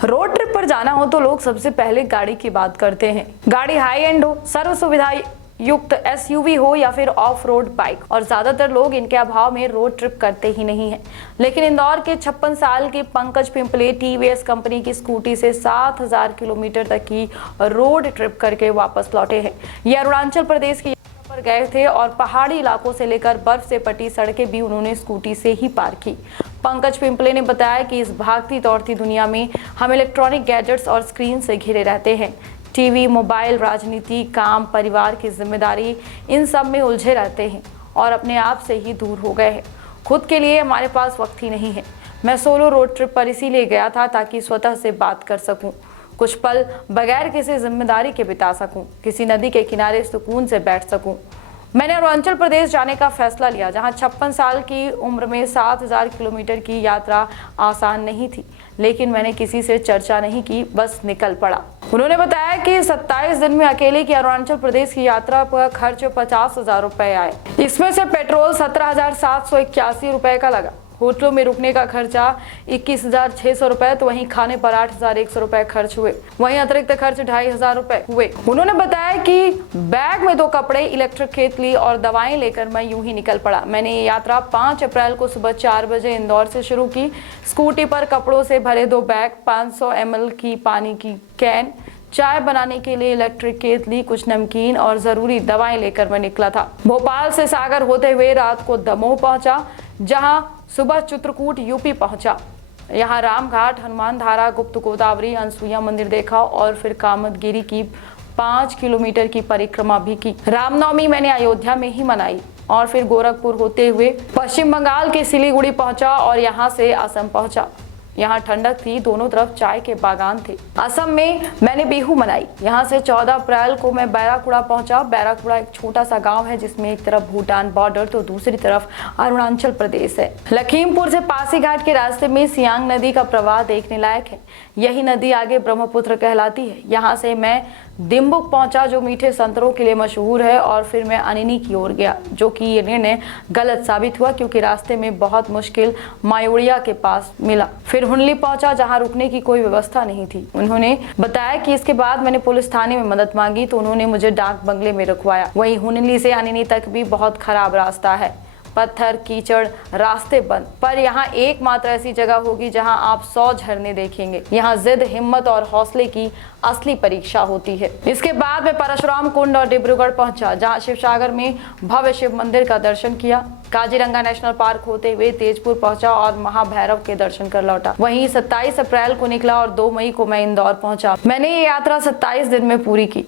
Road trip पर जाना हो तो लोग सबसे पहले गाड़ी की बात करते हैं। गाड़ी हाई एंड हो, सर्व सुविधा युक्त एसयूवी हो या फिर ऑफ रोड बाइक, और ज्यादातर लोग इनके अभाव में रोड ट्रिप करते ही नहीं हैं। लेकिन इंदौर के 56 साल के पंकज पिंपले टीवीएस कंपनी की स्कूटी से 7000 किलोमीटर तक की रोड ट्रिप करके वापस लौटे हैं। ये अरुणाचल प्रदेश की यात्रा पर गए थे और पहाड़ी इलाकों से लेकर बर्फ से पटी सड़कें भी उन्होंने स्कूटी से ही पार की। पंकज पिंपले ने बताया कि इस भागती दौड़ती दुनिया में हम इलेक्ट्रॉनिक गैजेट्स और स्क्रीन से घिरे रहते हैं। टीवी, मोबाइल, राजनीति, काम, परिवार की जिम्मेदारी, इन सब में उलझे रहते हैं और अपने आप से ही दूर हो गए हैं। खुद के लिए हमारे पास वक्त ही नहीं है। मैं सोलो रोड ट्रिप पर इसीलिए गया था ताकि स्वतः से बात कर सकूं, कुछ पल बगैर किसी जिम्मेदारी के बिता सकूं, किसी नदी के किनारे सुकून से बैठ सकूं। मैंने अरुणाचल प्रदेश जाने का फैसला लिया, जहां 56 साल की उम्र में 7000 किलोमीटर की यात्रा आसान नहीं थी, लेकिन मैंने किसी से चर्चा नहीं की, बस निकल पड़ा। उन्होंने बताया कि 27 दिन में अकेले की अरुणाचल प्रदेश की यात्रा पर खर्च 50,000 रुपए आए। इसमें से पेट्रोल 17,781 रुपए का लगा, होटलों में रुकने का खर्चा 21,600 रुपए, तो वहीं खाने पर 8,100 रुपए खर्च हुए। वहीं अतिरिक्त खर्च 2,500 रुपए हुए। उन्होंने बताया कि बैग में 2 कपड़े, इलेक्ट्रिक केतली और दवाएं लेकर मैं यूं ही निकल पड़ा। मैंने ये यात्रा 5 अप्रैल को सुबह 4 बजे इंदौर से शुरू की। स्कूटी पर कपड़ों से भरे 2 बैग, 500 ml की पानी की कैन, चाय बनाने के लिए इलेक्ट्रिक केतली, कुछ नमकीन और जरूरी दवाएं लेकर मैं निकला था। भोपाल से सागर होते हुए रात को दमोह पहुंचा, जहां सुबह चित्रकूट यूपी पहुंचा। यहां रामघाट, हनुमान धारा, गुप्त गोदावरी, अनसुईया मंदिर देखा और फिर कामदगिरी की 5 किलोमीटर की परिक्रमा भी की। रामनवमी मैंने अयोध्या में ही मनाई और फिर गोरखपुर होते हुए पश्चिम बंगाल के सिलीगुड़ी पहुंचा और यहां से असम पहुंचा। यहाँ ठंडक थी, दोनों तरफ चाय के बागान थे। असम में मैंने बिहू मनाई। यहाँ से 14 अप्रैल को मैं बैराकुड़ा पहुंचा। बैराकुड़ा एक छोटा सा गांव है जिसमें एक तरफ भूटान बॉर्डर तो दूसरी तरफ अरुणाचल प्रदेश है। लखीमपुर से पासीघाट के रास्ते में सियांग नदी का प्रवाह देखने लायक है। यही नदी आगे ब्रह्मपुत्र कहलाती है। यहाँ से मैं दिम्बुक पहुंचा जो मीठे संतरों के लिए मशहूर है, और फिर मैं अनिनी की ओर गया, जो कि ये निर्णय गलत साबित हुआ क्योंकि रास्ते में बहुत मुश्किल मायोड़िया के पास मिला। फिर हुनली पहुंचा जहां रुकने की कोई व्यवस्था नहीं थी। उन्होंने बताया कि इसके बाद मैंने पुलिस थाने में मदद मांगी तो उन्होंने मुझे डाक बंगले में रखवाया। वहीं हुनली से अनिनी तक भी बहुत खराब रास्ता है, पत्थर, कीचड़, रास्ते बंद। पर यहाँ एकमात्र ऐसी जगह होगी जहाँ आप 100 झरने देखेंगे। यहाँ जिद, हिम्मत और हौसले की असली परीक्षा होती है। इसके बाद मैं परशुराम कुंड और डिब्रूगढ़ पहुंचा, जहाँ शिवसागर में भव्य शिव मंदिर का दर्शन किया। काजीरंगा नेशनल पार्क होते हुए तेजपुर पहुंचा और महाभैरव के दर्शन कर लौटा। वहीं 27 अप्रैल को निकला और 2 मई को मैं इंदौर पहुंचा। मैंने ये यात्रा 27 दिन में पूरी की।